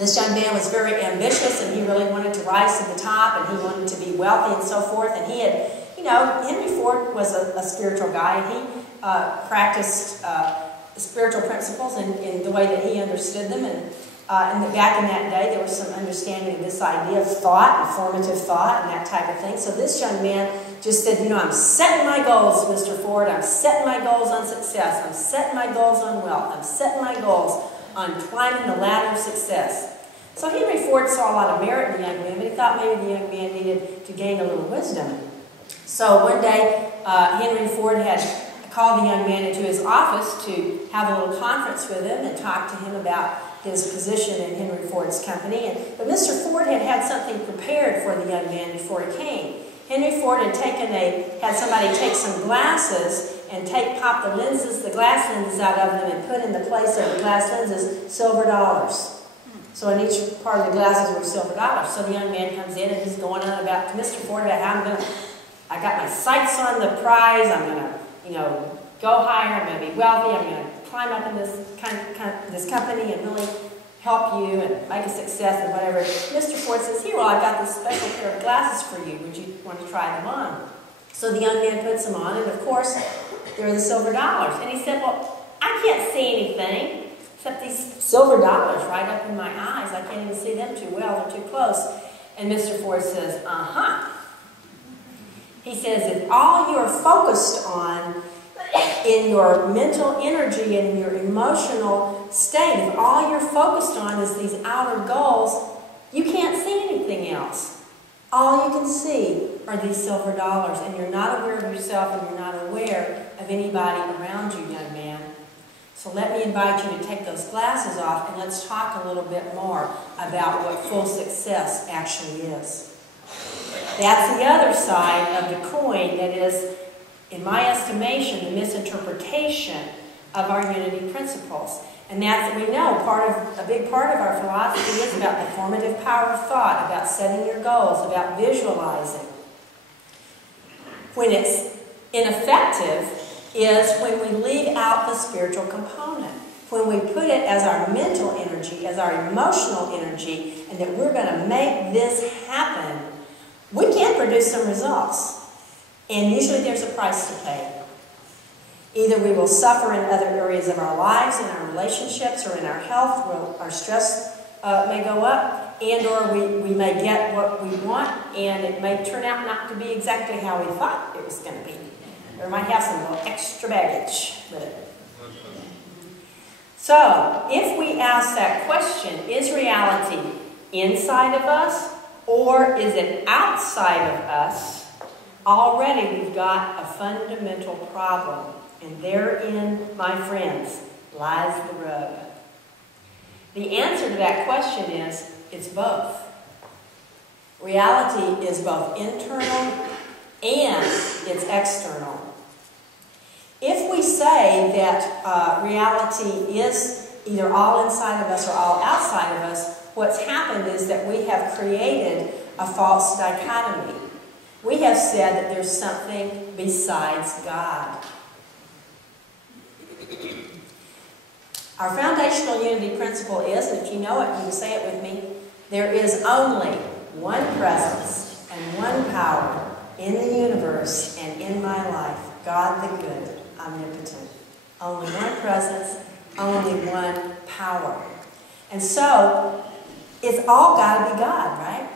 This young man was very ambitious, and he really wanted to rise to the top, and he wanted to be wealthy and so forth. And he had, you know, Henry Ford was a spiritual guy. He practiced spiritual principles in the way that he understood them. And back in that day, there was some understanding of this idea of thought, and formative thought, and that type of thing. So this young man just said, you know, I'm setting my goals, Mr. Ford. I'm setting my goals on success. I'm setting my goals on wealth. I'm setting my goals on climbing the ladder of success. So Henry Ford saw a lot of merit in the young man, but he thought maybe the young man needed to gain a little wisdom. So one day, Henry Ford had called the young man into his office to have a little conference with him and talk to him about his position in Henry Ford's company. But Mr. Ford had something prepared for the young man before he came. Henry Ford had had somebody take some glasses and pop the glass lenses out of them and put in the place of the glass lenses silver dollars. So in each part of the glasses were silver dollars. So the young man comes in and he's going on about to Mr. Ford about how I got my sights on the prize. I'm going to, you know, go higher. I'm going to be wealthy. I'm going to climb up in this company and really help you and make a success and whatever. Mr. Ford says, here, well, I've got this special pair of glasses for you. Would you want to try them on? So the young man puts them on, and of course, they're the silver dollars. And he said, well, I can't see anything except these silver dollars right up in my eyes. I can't even see them too well. They're too close. And Mr. Ford says, He says, if all you're focused on in your mental energy and in your emotional state, if all you're focused on is these outer goals, you can't see anything else. All you can see are these silver dollars, and you're not aware of yourself, and you're not aware of anybody around you, young man. So let me invite you to take those glasses off, and let's talk a little bit more about what full success actually is. That's the other side of the coin that is, in my estimation, the misinterpretation of our unity principles. And that's, we know, a big part of our philosophy is about the formative power of thought, about setting your goals, about visualizing. When it's ineffective is when we leave out the spiritual component. When we put it as our mental energy, as our emotional energy, and that we're going to make this happen, we can produce some results. And usually there's a price to pay. Either we will suffer in other areas of our lives, in our relationships, or in our health, where our stress may go up, and or we may get what we want, and it may turn out not to be exactly how we thought it was going to be. Or might have some little extra baggage with it. So, if we ask that question, is reality inside of us, or is it outside of us? Already we've got a fundamental problem. And therein, my friends, lies the rub. The answer to that question is, it's both. Reality is both internal and it's external. If we say that reality is either all inside of us or all outside of us, what's happened is that we have created a false dichotomy. We have said that there's something besides God. Our foundational unity principle is, and if you know it, you can say it with me, there is only one presence and one power in the universe and in my life, God the good, omnipotent. Only one presence, only one power. And so, it's all got to be God, right?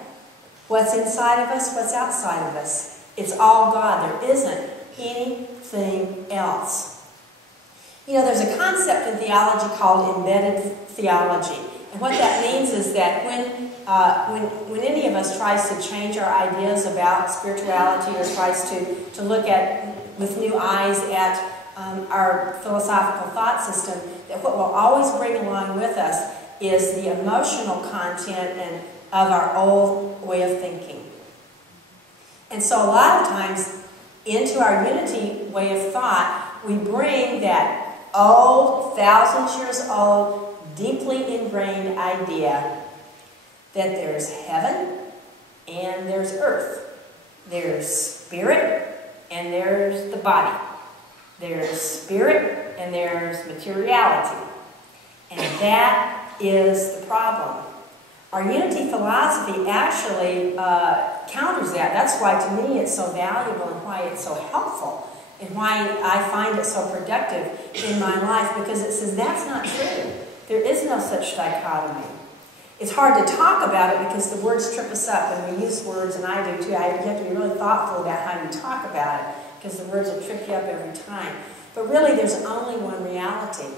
What's inside of us, what's outside of us. It's all God. There isn't anything else. You know, there's a concept in theology called embedded theology. And what that means is that when any of us tries to change our ideas about spirituality or tries to look at with new eyes at our philosophical thought system, that what will always bring along with us is the emotional content of our old way of thinking. And so a lot of times into our unity way of thought, we bring that old, thousands years old, deeply ingrained idea that there's heaven and there's earth. There's spirit and there's the body. There's spirit and there's materiality. And that is the problem. Our unity philosophy actually counters that. That's why, to me, it's so valuable and why it's so helpful and why I find it so productive in my life, because it says that's not true. There is no such dichotomy. It's hard to talk about it because the words trip us up, and we use words, and I do too. You have to be really thoughtful about how you talk about it, because the words will trip you up every time. But really, there's only one reality.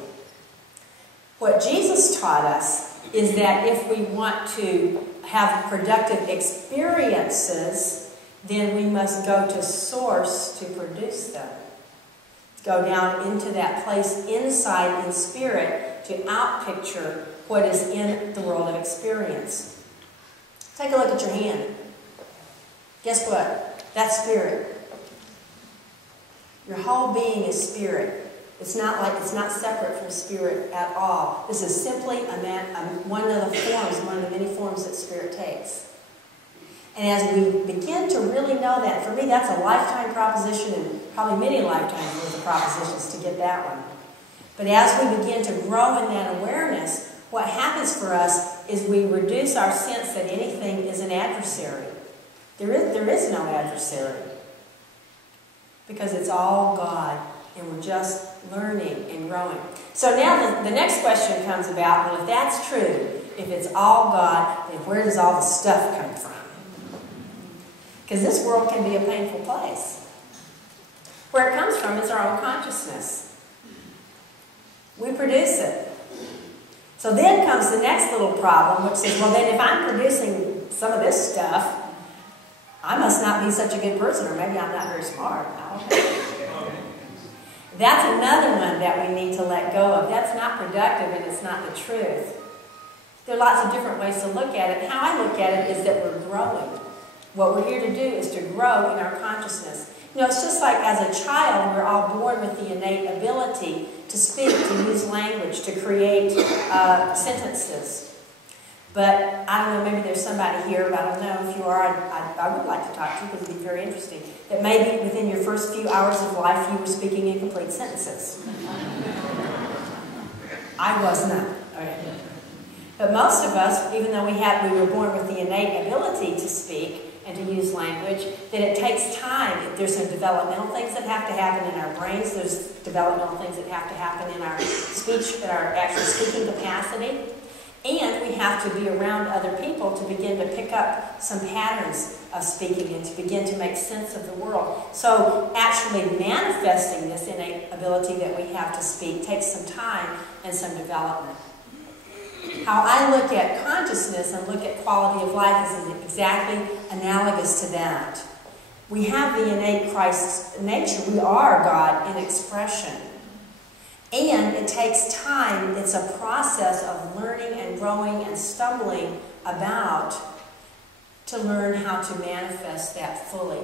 What Jesus taught us is that if we want to have productive experiences, then we must go to source to produce them. Go down into that place inside in spirit to outpicture what is in the world of experience. Take a look at your hand. Guess what? That's spirit. Your whole being is spirit. It's not separate from spirit at all. This is simply one of the many forms that spirit takes. And as we begin to really know that, for me that's a lifetime proposition, and probably many lifetimes worth of propositions to get that one. But as we begin to grow in that awareness, what happens for us is we reduce our sense that anything is an adversary. There is no adversary, because it's all God, and we're just learning and growing. So now the next question comes about, well, if that's true, if it's all God, then where does all the stuff come from? Because this world can be a painful place. Where it comes from is our own consciousness. We produce it. So then comes the next little problem, which says, well, then if I'm producing some of this stuff, I must not be such a good person, or maybe I'm not very smart. I don't know. That's another one that we need to let go of. That's not productive, and it's not the truth. There are lots of different ways to look at it. And how I look at it is that we're growing. What we're here to do is to grow in our consciousness. You know, it's just like as a child, we're all born with the innate ability to speak, to use language, to create sentences. But I don't know, maybe there's somebody here, but I don't know if you are, I would like to talk to you because it would be very interesting, that maybe within your first few hours of life you were speaking incomplete sentences. I was not. Okay. But most of us, even though we were born with the innate ability to speak and to use language, that it takes time. There's some developmental things that have to happen in our brains. There's developmental things that have to happen in our speech, in our actual speaking capacity. And we have to be around other people to begin to pick up some patterns of speaking and to begin to make sense of the world. So actually manifesting this innate ability that we have to speak takes some time and some development. How I look at consciousness and look at quality of life is exactly analogous to that. We have the innate Christ nature. We are God in expression. And it takes time. It's a process of learning and growing and stumbling about to learn how to manifest that fully.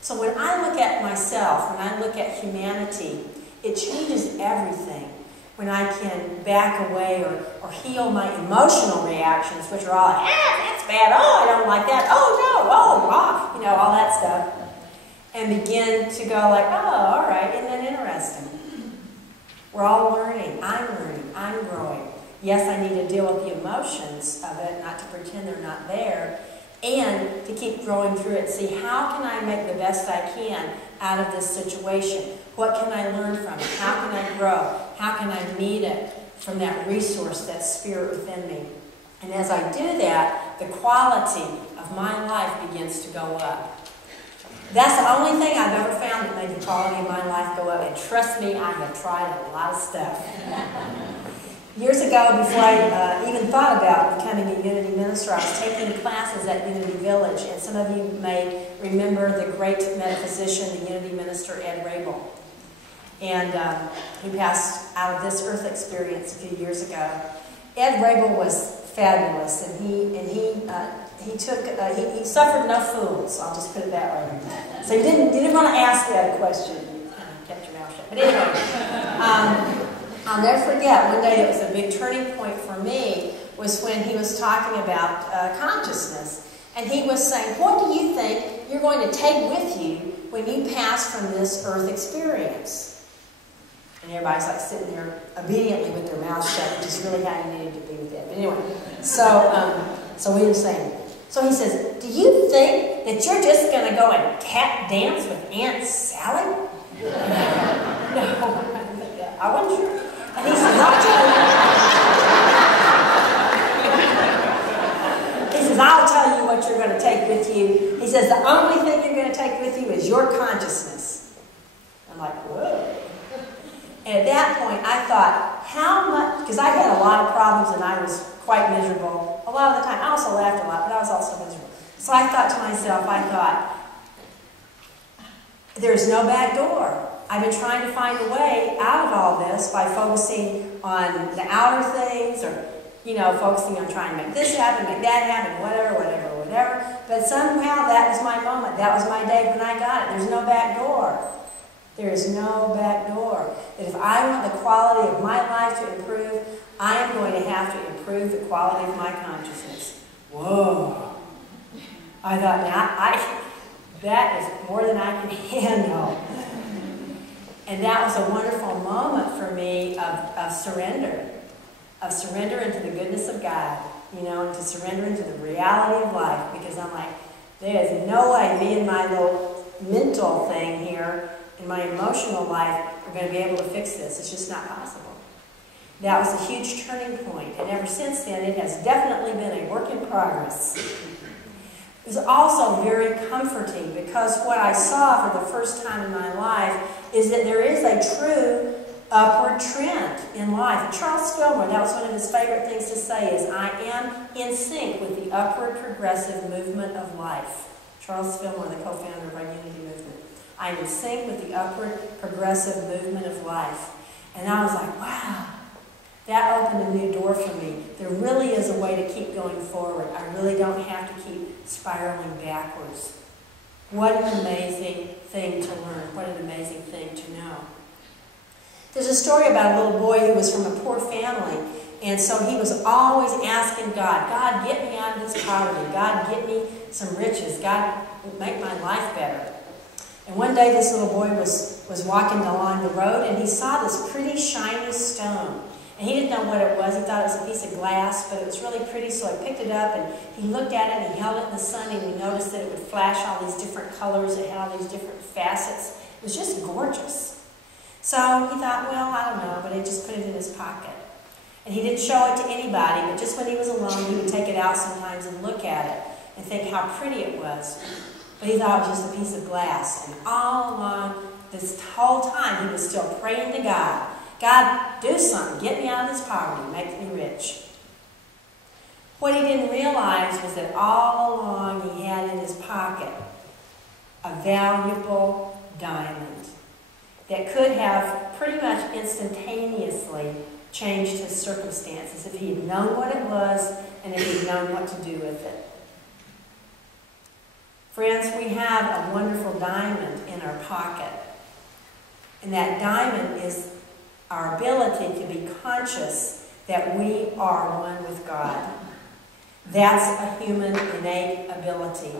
So when I look at myself, when I look at humanity, it changes everything. When I can back away or heal my emotional reactions, which are all, that's bad, oh, I don't like that, oh, no, oh, ah, you know, all that stuff, and begin to go like, oh, all right, isn't that interesting? We're all learning, I'm growing. Yes, I need to deal with the emotions of it, not to pretend they're not there, and to keep growing through it, see how can I make the best I can out of this situation? What can I learn from it? How can I grow? How can I meet it from that resource, that spirit within me? And as I do that, the quality of my life begins to go up. That's the only thing I've ever found that made the quality of my life go up. And trust me, I have tried a lot of stuff. Years ago, before I even thought about becoming a Unity minister, I was taking classes at Unity Village. And some of you may remember the great metaphysician, the Unity minister, Ed Rabel. And he passed out of this earth experience a few years ago. Ed Rabel was fabulous, and he suffered no fools. I'll just put it that way. So you didn't want to ask that question. You kind of kept your mouth shut. But anyway, I'll never forget one day that was a big turning point for me was when he was talking about consciousness, and he was saying, "What do you think you're going to take with you when you pass from this earth experience?" And everybody's like sitting there obediently with their mouths shut, which is really how you needed to be with that. But anyway, so we were saying. So he says, do you think that you're just going to go and tap dance with Aunt Sally? No, I wasn't sure. And he says, I'll tell you what you're going to take with you. He says, the only thing you're going to take with you is your consciousness. I'm like, whoa. And at that point, I thought, how much, because I had a lot of problems and I was quite miserable. A lot of the time, I also laughed a lot, but I was also miserable. So I thought to myself, there's no back door. I've been trying to find a way out of all this by focusing on the outer things or, focusing on trying to make this happen, make that happen, whatever. But somehow that was my moment. That was my day when I got it. There's no back door. There is no back door. That if I want the quality of my life to improve, I am going to have to improve the quality of my consciousness. Whoa. I thought, that is more than I can handle. And that was a wonderful moment for me of surrender. Of surrender into the goodness of God, and to surrender into the reality of life. Because I'm like, there is no way me and my little mental thing here in my emotional life are going to be able to fix this. It's just not possible. That was a huge turning point, and ever since then it has definitely been a work in progress. It was also very comforting because what I saw for the first time in my life is that there is a true upward trend in life. And Charles Fillmore, that was one of his favorite things to say, is I am in sync with the upward progressive movement of life. Charles Fillmore, the co-founder of our Unity movement. I am in sync with the upward progressive movement of life. And I was like, wow, that opened a new door for me. There really is a way to keep going forward. I really don't have to keep spiraling backwards. What an amazing thing to learn. What an amazing thing to know. There's a story about a little boy who was from a poor family, and so he was always asking God, get me out of this poverty. God, get me some riches. God, make my life better. And one day this little boy was walking along the road, and he saw this pretty shiny stone. And he didn't know what it was. He thought it was a piece of glass, but it was really pretty, so he picked it up, and he looked at it, and he held it in the sun, and he noticed that it would flash all these different colors. It had all these different facets. It was just gorgeous. So he thought, well, I don't know, but he just put it in his pocket. And he didn't show it to anybody, but just when he was alone, he would take it out sometimes and look at it and think how pretty it was. But he thought it was just a piece of glass. And all along this whole time, he was still praying to God. God, do something. Get me out of this poverty. Make me rich. What he didn't realize was that all along he had in his pocket a valuable diamond that could have pretty much instantaneously changed his circumstances if he had known what it was and if he had known what to do with it. Friends, we have a wonderful diamond in our pocket. And that diamond is our ability to be conscious that we are one with God. That's a human innate ability.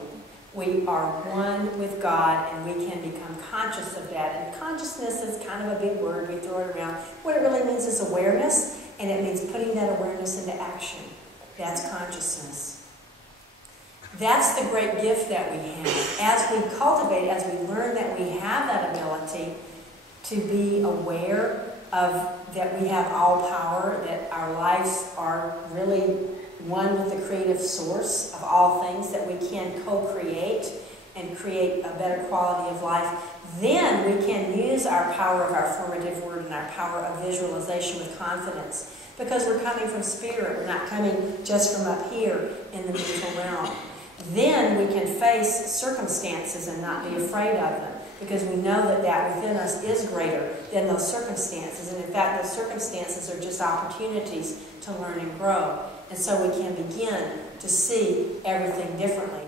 We are one with God, and we can become conscious of that. And consciousness is kind of a big word. We throw it around. What it really means is awareness, and it means putting that awareness into action. That's consciousness. That's the great gift that we have. As we cultivate, as we learn that we have that ability to be aware of that we have all power, that our lives are really one with the creative source of all things, that we can co-create and create a better quality of life, then we can use our power of our formative word and our power of visualization with confidence. Because we're coming from spirit, we're not coming just from up here in the mental realm. Then we can face circumstances and not be afraid of them, because we know that that within us is greater than those circumstances. And in fact, those circumstances are just opportunities to learn and grow. And so we can begin to see everything differently.